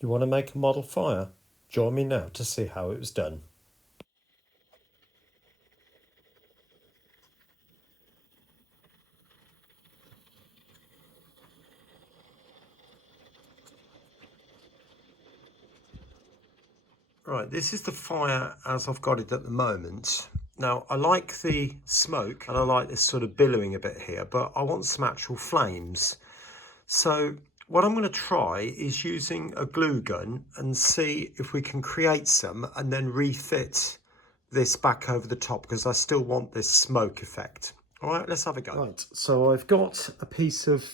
You want to make a model fire? Join me now to see how it was done. Right, this is the fire as I've got it at the moment. Now, I like the smoke and I like this sort of billowing a bit here, but I want some actual flames. So what I'm going to try is using a glue gun and see if we can create some and then refit this back over the top, because I still want this smoke effect. All right, let's have a go. Right, so I've got a piece of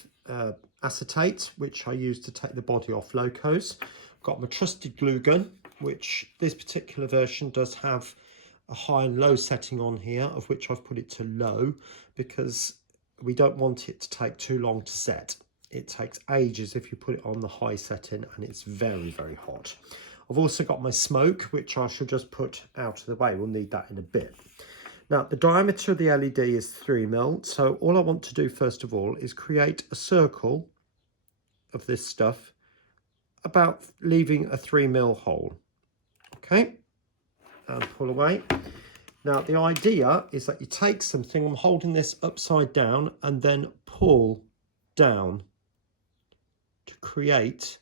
acetate, which I use to take the body off locos. I've got my trusted glue gun, which this particular version does have a high and low setting on here, of which I've put it to low because we don't want it to take too long to set. It takes ages if you put it on the high setting, and it's very, very hot. I've also got my smoke, which I should just put out of the way. We'll need that in a bit. Now, the diameter of the LED is 3mm. So all I want to do first of all is create a circle of this stuff, about leaving a 3mm hole. Okay, and pull away. Now, the idea is that you take something, I'm holding this upside down, and then pull down to create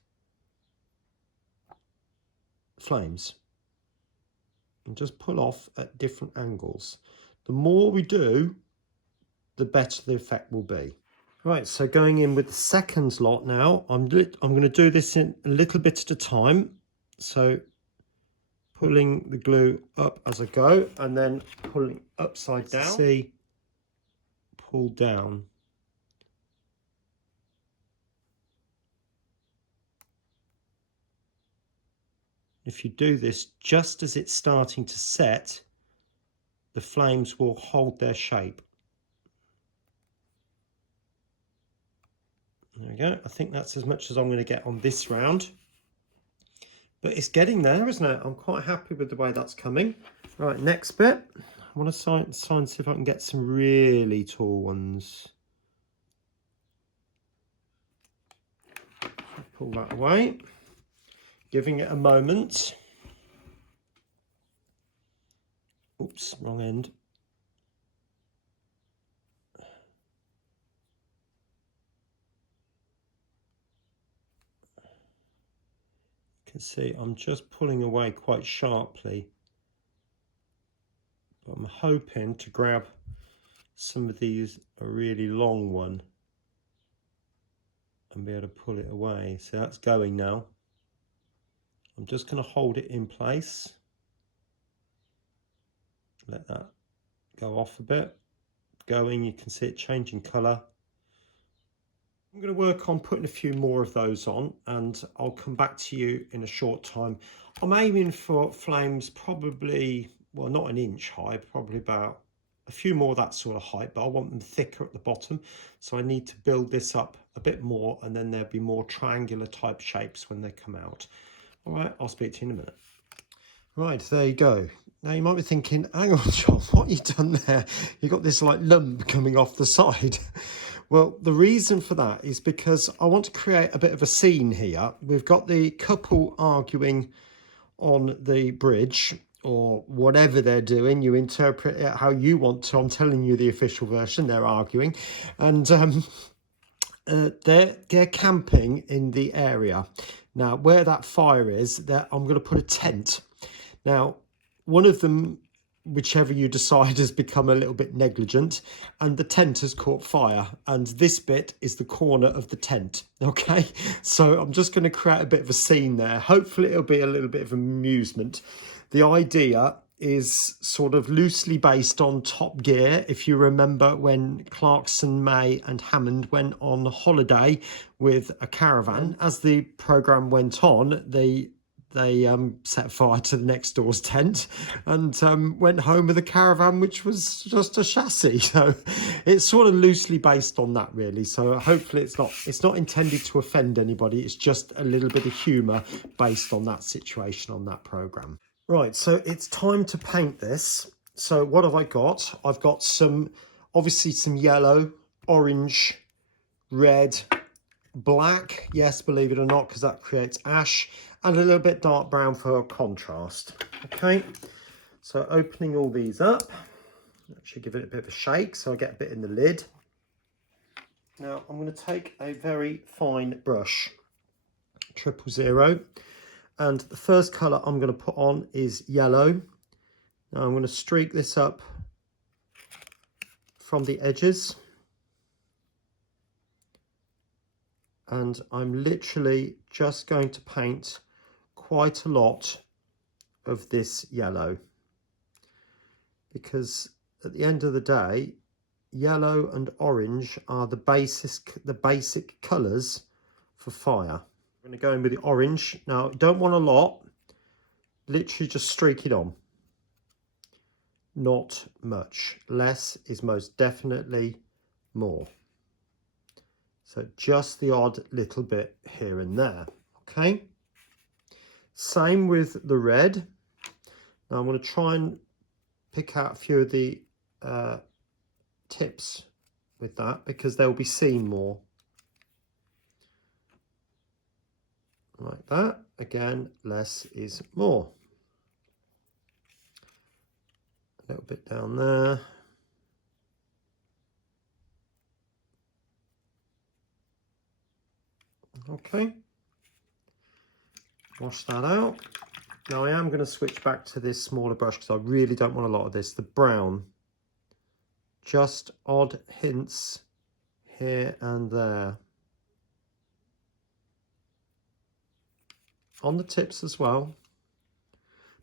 flames, and just pull off at different angles. The more we do, the better the effect will be. Right, so going in with the second lot now, I'm going to do this in a little bit at a time. So pulling the glue up as I go, and then pulling upside down. See, pull down. If you do this just as it's starting to set, the flames will hold their shape. There we go. I think that's as much as I'm going to get on this round. But it's getting there, isn't it? I'm quite happy with the way that's coming. Right, next bit. I want to try and see if I can get some really tall ones. Pull that away. Giving it a moment. Oops, wrong end. You can see I'm just pulling away quite sharply. But I'm hoping to grab some of these, a really long one, and be able to pull it away. So that's going now. I'm just going to hold it in place. Let that go off a bit. Going, you can see it changing colour. I'm going to work on putting a few more of those on, and I'll come back to you in a short time. I'm aiming for flames probably, well, not an inch high, probably about a few more that sort of height, but I want them thicker at the bottom. So I need to build this up a bit more, and then there'll be more triangular type shapes when they come out. All right, I'll speak to you in a minute. Right, there you go. Now you might be thinking, hang on, John, what have you done there? You've got this like lump coming off the side. Well, the reason for that is because I want to create a bit of a scene here. We've got the couple arguing on the bridge, or whatever they're doing. You interpret it how you want to. I'm telling you the official version, they're arguing. And they're camping in the area. Now, where that fire is, I'm going to put a tent. Now, one of them, whichever you decide, has become a little bit negligent, and the tent has caught fire, and this bit is the corner of the tent. Okay, so I'm just going to create a bit of a scene there. Hopefully it'll be a little bit of amusement. The idea is sort of loosely based on Top Gear. If you remember when Clarkson, May and Hammond went on holiday with a caravan, as the program went on, they set fire to the next door's tent and went home with a caravan which was just a chassis. So it's sort of loosely based on that, really. So hopefully it's not intended to offend anybody. It's just a little bit of humour based on that situation on that program. Right, so it's time to paint this. So what have I got? I've got obviously some yellow, orange, red, black, yes, believe it or not, because that creates ash, and a little bit dark brown for contrast. Okay, so opening all these up, actually give it a bit of a shake so I get a bit in the lid. Now I'm going to take a very fine brush, 000, and the first colour I'm going to put on is yellow. Now I'm going to streak this up from the edges, and I'm literally just going to paint quite a lot of this yellow, because at the end of the day, yellow and orange are the basic colours for fire. I'm going to go in with the orange. Now, you don't want a lot, literally just streak it on. Not much. Less is most definitely more. So just the odd little bit here and there. Okay. Same with the red. Now I'm going to try and pick out a few of the tips with that, because they'll be seen more. Like that. Again, less is more. A little bit down there. Okay. Wash that out. Now I am going to switch back to this smaller brush because I really don't want a lot of this. The brown. Just odd hints here and there. On the tips as well.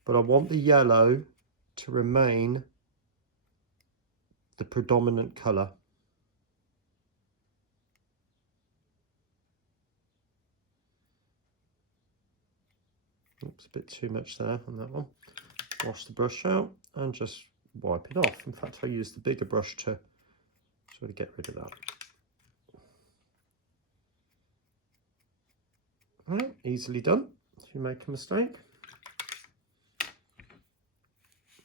But I want the yellow to remain the predominant colour. Oops, a bit too much there on that one. Wash the brush out and just wipe it off. In fact, I use the bigger brush to sort of get rid of that. All right, easily done if you make a mistake.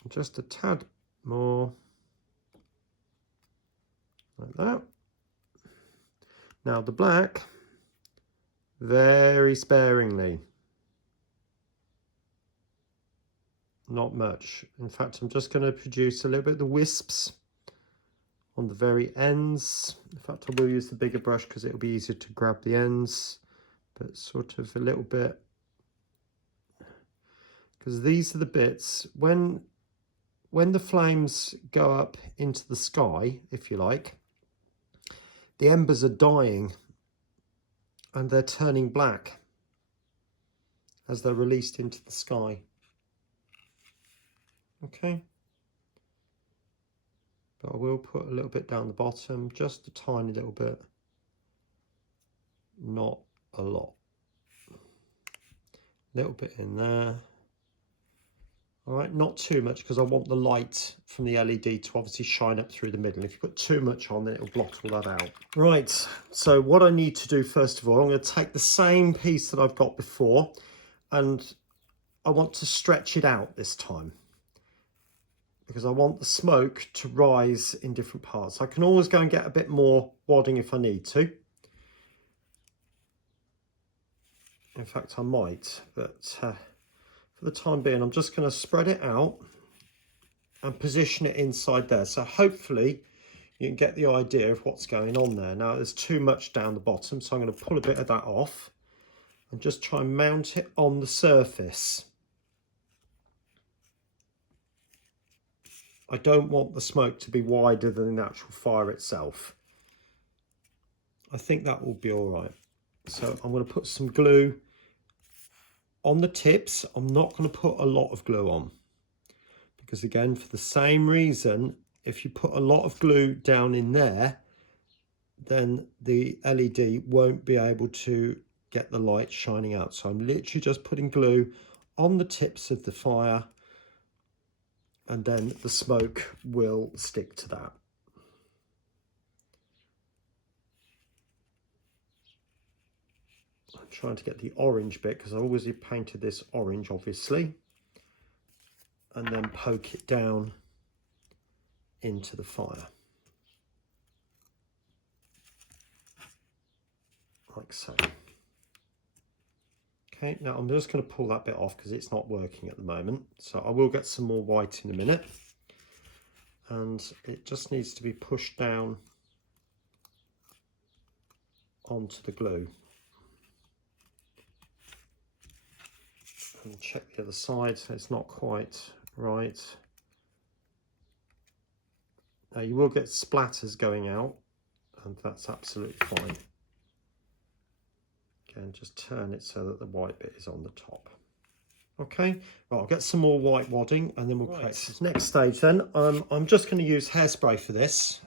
Just a tad more, like that. Now the black, very sparingly. Not much. In fact, I'm just going to produce a little bit of the wisps on the very ends. In fact, I will use the bigger brush because it'll be easier to grab the ends, but sort of a little bit, because these are the bits when the flames go up into the sky, if you like, the embers are dying and they're turning black as they're released into the sky. Okay, but I will put a little bit down the bottom, just a tiny little bit, not a lot. A little bit in there. All right, not too much, because I want the light from the LED to obviously shine up through the middle. If you put too much on, then it'll blot all that out. Right, so what I need to do first of all, I'm going to take the same piece that I've got before, and I want to stretch it out this time, because I want the smoke to rise in different parts. I can always go and get a bit more wadding if I need to. In fact, I might, but for the time being, I'm just going to spread it out and position it inside there. So hopefully you can get the idea of what's going on there. Now there's too much down the bottom, so I'm going to pull a bit of that off and just try and mount it on the surface. I don't want the smoke to be wider than the actual fire itself. I think that will be all right. So I'm going to put some glue on the tips. I'm not going to put a lot of glue on, because again, for the same reason, if you put a lot of glue down in there, then the LED won't be able to get the light shining out. So I'm literally just putting glue on the tips of the fire, and then the smoke will stick to that. I'm trying to get the orange bit, because I always painted this orange, obviously, and then poke it down into the fire. like so. Okay, now I'm just going to pull that bit off because it's not working at the moment. So I will get some more white in a minute. And it just needs to be pushed down onto the glue. And check the other side, so it's not quite right. Now you will get splatters going out, and that's absolutely fine. Again, just turn it so that the white bit is on the top. Okay, right, I'll get some more white wadding and then we'll create this. Next stage then, I'm just going to use hairspray for this.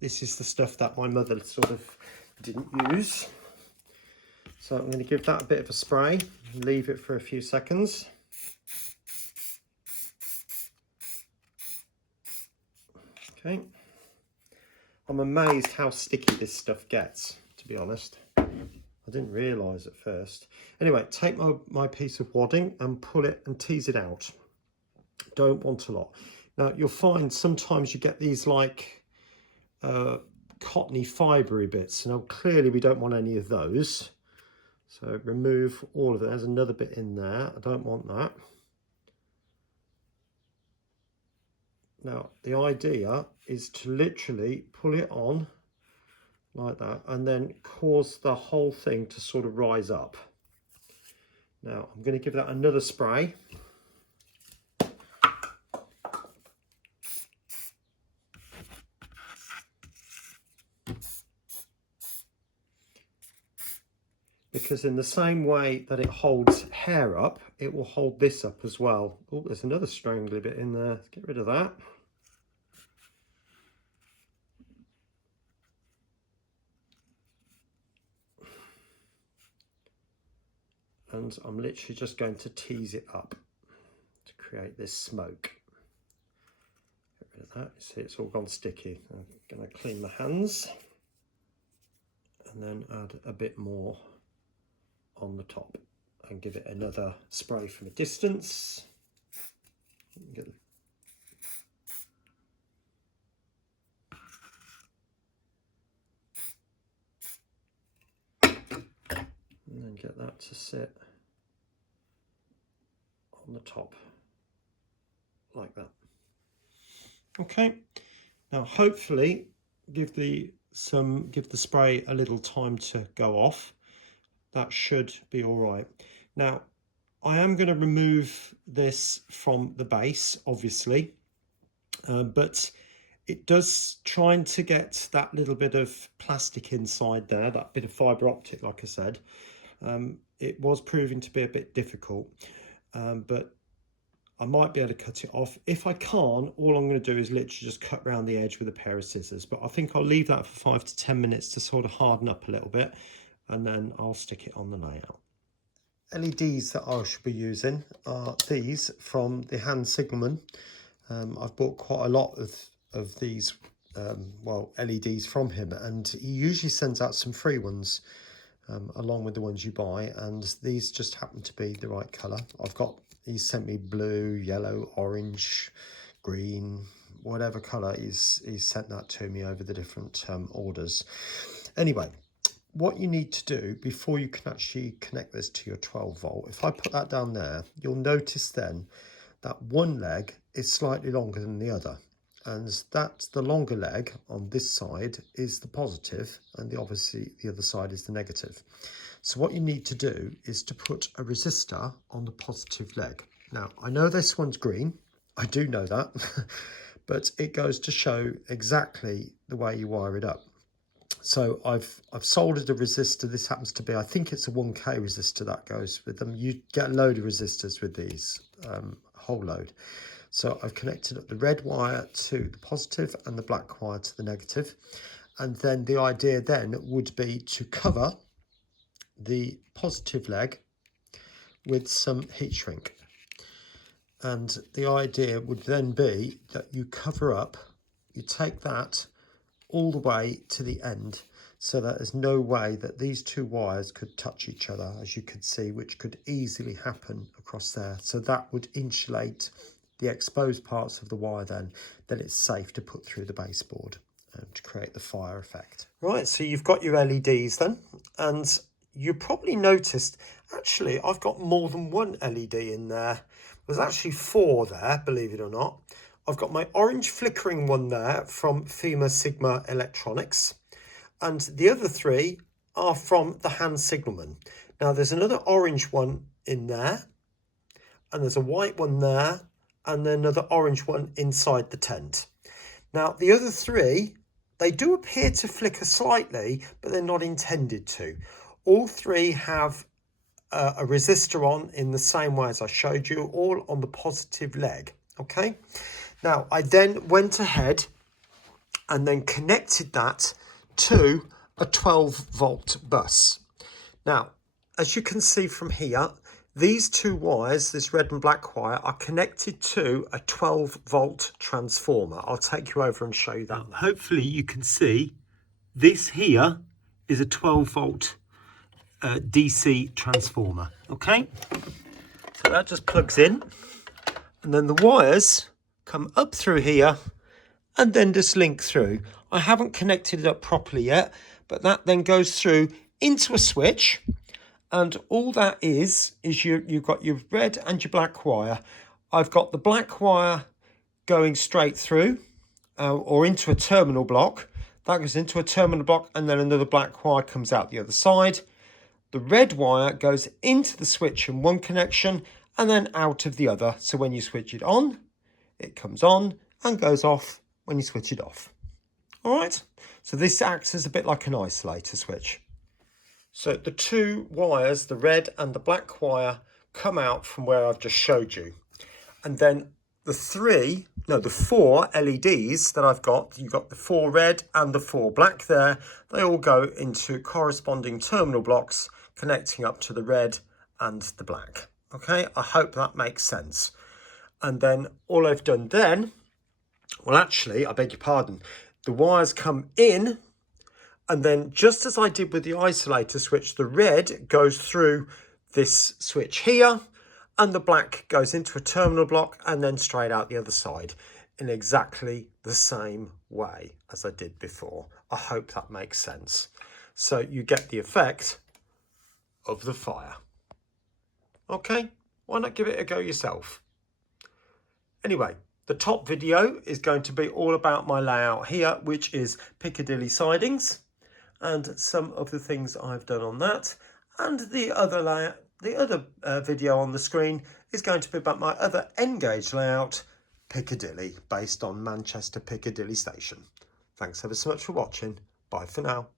This is the stuff that my mother sort of didn't use. So I'm going to give that a bit of a spray, leave it for a few seconds. Okay. I'm amazed how sticky this stuff gets, to be honest. I didn't realise at first. Anyway, take my piece of wadding and pull it and tease it out. Don't want a lot. Now, you'll find sometimes you get these like cottony fibrey bits. Now, clearly we don't want any of those. So remove all of it. There's another bit in there. I don't want that. Now, the idea is to literally pull it on like that and then cause the whole thing to sort of rise up. Now I'm going to give that another spray. Because in the same way that it holds hair up, it will hold this up as well. Oh, there's another strangly bit in there. Let's get rid of that. And I'm literally just going to tease it up to create this smoke. Get rid of that. You see, it's all gone sticky. I'm going to clean my hands and then add a bit more on the top and give it another spray from a distance. And then get that to sit on the top like that. Okay, now hopefully give the spray a little time to go off. That should be all right. Now I am going to remove this from the base, obviously, but it does trying to get that little bit of plastic inside there, that bit of fibre optic, like I said. It was proving to be a bit difficult, but I might be able to cut it off. If I can't, all I'm going to do is literally just cut around the edge with a pair of scissors, but I think I'll leave that for 5 to 10 minutes to sort of harden up a little bit, and then I'll stick it on the layout. LEDs that I should be using are these from the Hans Sigelman. I've bought quite a lot of these well, LEDs from him, and he usually sends out some free ones along with the ones you buy, and these just happen to be the right colour. He's sent me blue, yellow, orange, green, whatever colour he's sent that to me over the different orders. Anyway, what you need to do before you can actually connect this to your 12 volt, if I put that down there, you'll notice then that one leg is slightly longer than the other, and that's the longer leg on this side is the positive, and obviously the other side is the negative. So what you need to do is to put a resistor on the positive leg. Now I know this one's green, I do know that, but it goes to show exactly the way you wire it up. So I've soldered a resistor. This happens to be, I think it's a 1K resistor that goes with them. You get a load of resistors with these, whole load. So I've connected up the red wire to the positive and the black wire to the negative. And then the idea then would be to cover the positive leg with some heat shrink. And the idea would then be that you cover up, you take that all the way to the end, so that there's no way that these two wires could touch each other, as you could see, which could easily happen across there. So that would insulate the exposed parts of the wire then it's safe to put through the baseboard to create the fire effect. Right, so you've got your LEDs then, and you probably noticed, actually, I've got more than one LED in there. There's actually 4 there, believe it or not. I've got my orange flickering one there from FLICKERING Electronics. And the other 3 are from the Hand Signalman. Now, there's another orange one in there. And there's a white one there. And then another orange one inside the tent. Now, the other 3, they do appear to flicker slightly, but they're not intended to. All 3 have a resistor on in the same way as I showed you, all on the positive leg, okay? Now, I then went ahead and then connected that to a 12-volt bus. Now, as you can see from here, these 2 wires, this red and black wire, are connected to a 12-volt transformer. I'll take you over and show you that. Now, hopefully you can see this here is a 12-volt DC transformer, okay? So that just plugs in, and then the wires come up through here and then just link through. I haven't connected it up properly yet, but that then goes through into a switch. And all that is you've got your red and your black wire. I've got the black wire going straight through or into a terminal block. That goes into a terminal block, and then another black wire comes out the other side. The red wire goes into the switch in one connection and then out of the other. So when you switch it on, it comes on and goes off when you switch it off. All right. So this acts as a bit like an isolator switch. So the 2 wires, the red and the black wire, come out from where I've just showed you. And then the 4 LEDs that I've got, you've got the 4 red and the 4 black there. They all go into corresponding terminal blocks connecting up to the red and the black. Okay, I hope that makes sense. And then all I've done then, well, actually, I beg your pardon, the wires come in. And then just as I did with the isolator switch, the red goes through this switch here and the black goes into a terminal block and then straight out the other side in exactly the same way as I did before. I hope that makes sense. So you get the effect of the fire. Okay, why not give it a go yourself? Anyway, the top video is going to be all about my layout here, which is Piccadilly sidings, and some of the things I've done on that. And the other video on the screen is going to be about my other N-gauge layout, Piccadilly, based on Manchester Piccadilly Station. Thanks ever so much for watching. Bye for now.